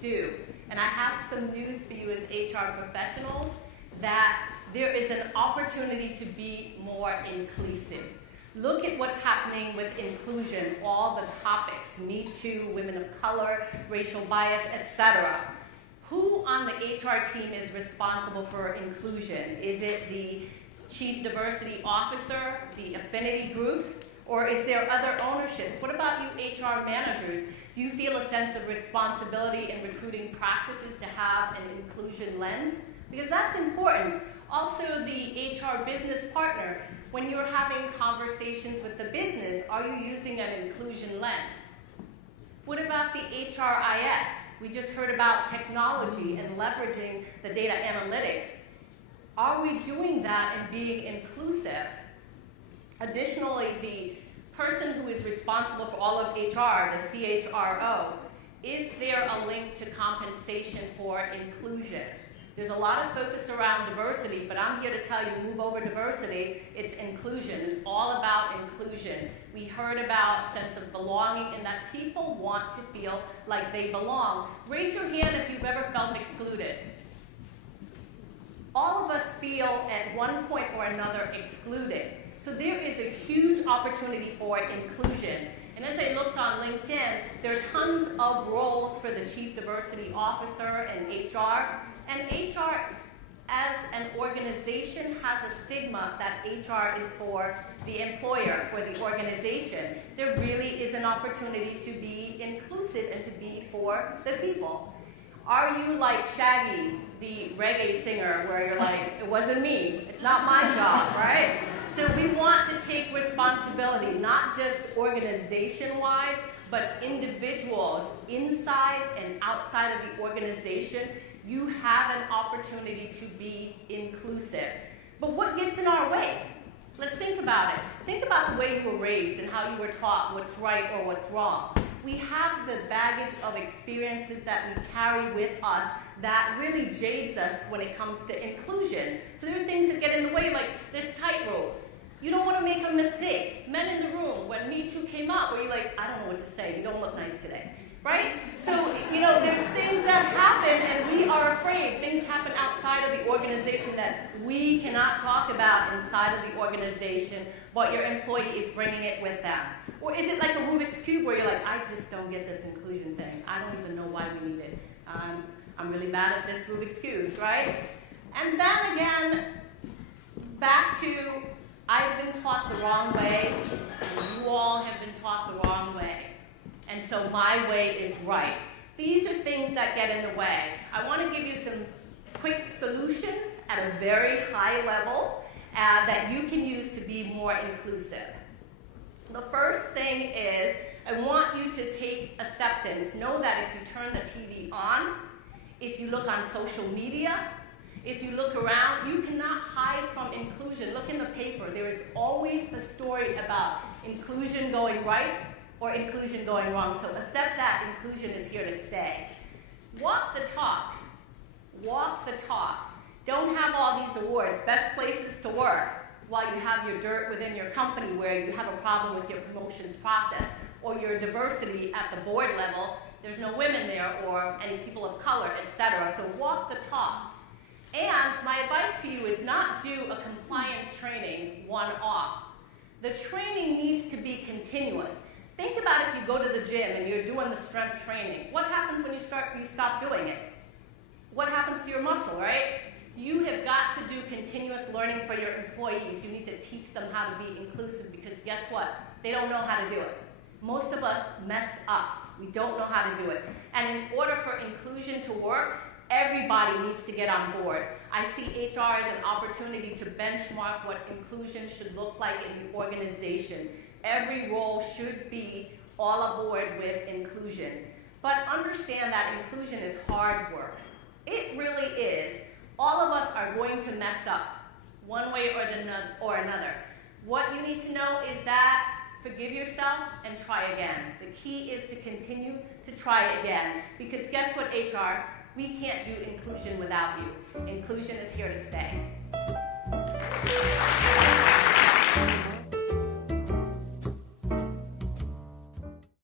stew. And I have some news for you as HR professionals, that there is an opportunity to be more inclusive. Look at what's happening with inclusion, all the topics, Me Too, women of color, racial bias, etc. Who on the HR team is responsible for inclusion? Is it the chief diversity officer, the affinity groups, or is there other ownerships? What about you HR managers? Do you feel a sense of responsibility in recruiting practices to have an inclusion lens? Because that's important. Also, the HR business partner, when you're having conversations with the business, are you using an inclusion lens? What about the HRIS? We just heard about technology and leveraging the data analytics. Are we doing that and being inclusive? Additionally, the person who is responsible for all of HR, the CHRO, is there a link to compensation for inclusion? There's a lot of focus around diversity, but I'm here to tell you, move over diversity, it's inclusion. It's all about inclusion. We heard about sense of belonging and that people want to feel like they belong. Raise your hand if you've ever felt excluded. All of us feel at one point or another excluded. So there is a huge opportunity for inclusion. And as I looked on LinkedIn, there are tons of roles for the Chief Diversity Officer and HR. And HR, as an organization, has a stigma that HR is for the employer, for the organization. There really is an opportunity to be inclusive and to be for the people. Are you like Shaggy, the reggae singer, where you're like, it wasn't me, it's not my job, right? So we want to take responsibility, not just organization-wide, but individuals inside and outside of the organization. You have an opportunity to be inclusive. But what gets in our way? Let's think about it. Think about the way you were raised and how you were taught what's right or what's wrong. We have the baggage of experiences that we carry with us that really jades us when it comes to inclusion. So there are things that get in the way, like this tightrope. You don't want to make a mistake. Men in the room, when Me Too came up, where you're like, I don't know what to say, you don't look nice today, right? So, there's things that happen and we are afraid. Things happen outside of the organization that we cannot talk about inside of the organization, but your employee is bringing it with them. Or is it like a Rubik's Cube where you're like, I just don't get this inclusion thing. I don't even know why we need it. I'm really bad at this Rubik's Cubes, right? And then again, back to, I've been taught the wrong way, and you all have been taught the wrong way. And so my way is right. These are things that get in the way. I want to give you some quick solutions at a very high level that you can use to be more inclusive. The first thing is, I want you to take acceptance. Know that if you turn the TV on, if you look on social media, if you look around, you cannot hide from inclusion. Look in the paper. There is always a story about inclusion going right or inclusion going wrong. So accept that inclusion is here to stay. Walk the talk. Walk the talk. Don't have all these awards, best places to work, while you have your dirt within your company where you have a problem with your promotions process or your diversity at the board level. There's no women there or any people of color, etc. So walk the talk. And my advice to you is not do a compliance training one-off. The training needs to be continuous. Think about if you go to the gym and you're doing the strength training. What happens when you stop doing it? What happens to your muscle, right? You have got to do continuous learning for your employees. You need to teach them how to be inclusive because guess what? They don't know how to do it. Most of us mess up. We don't know how to do it. And in order for inclusion to work, everybody needs to get on board. I see HR as an opportunity to benchmark what inclusion should look like in the organization. Every role should be all aboard with inclusion. But understand that inclusion is hard work. It really is. All of us are going to mess up one way or another. What you need to know is that forgive yourself and try again. The key is to continue to try again. Because guess what, HR? We can't do inclusion without you. Inclusion is here to stay.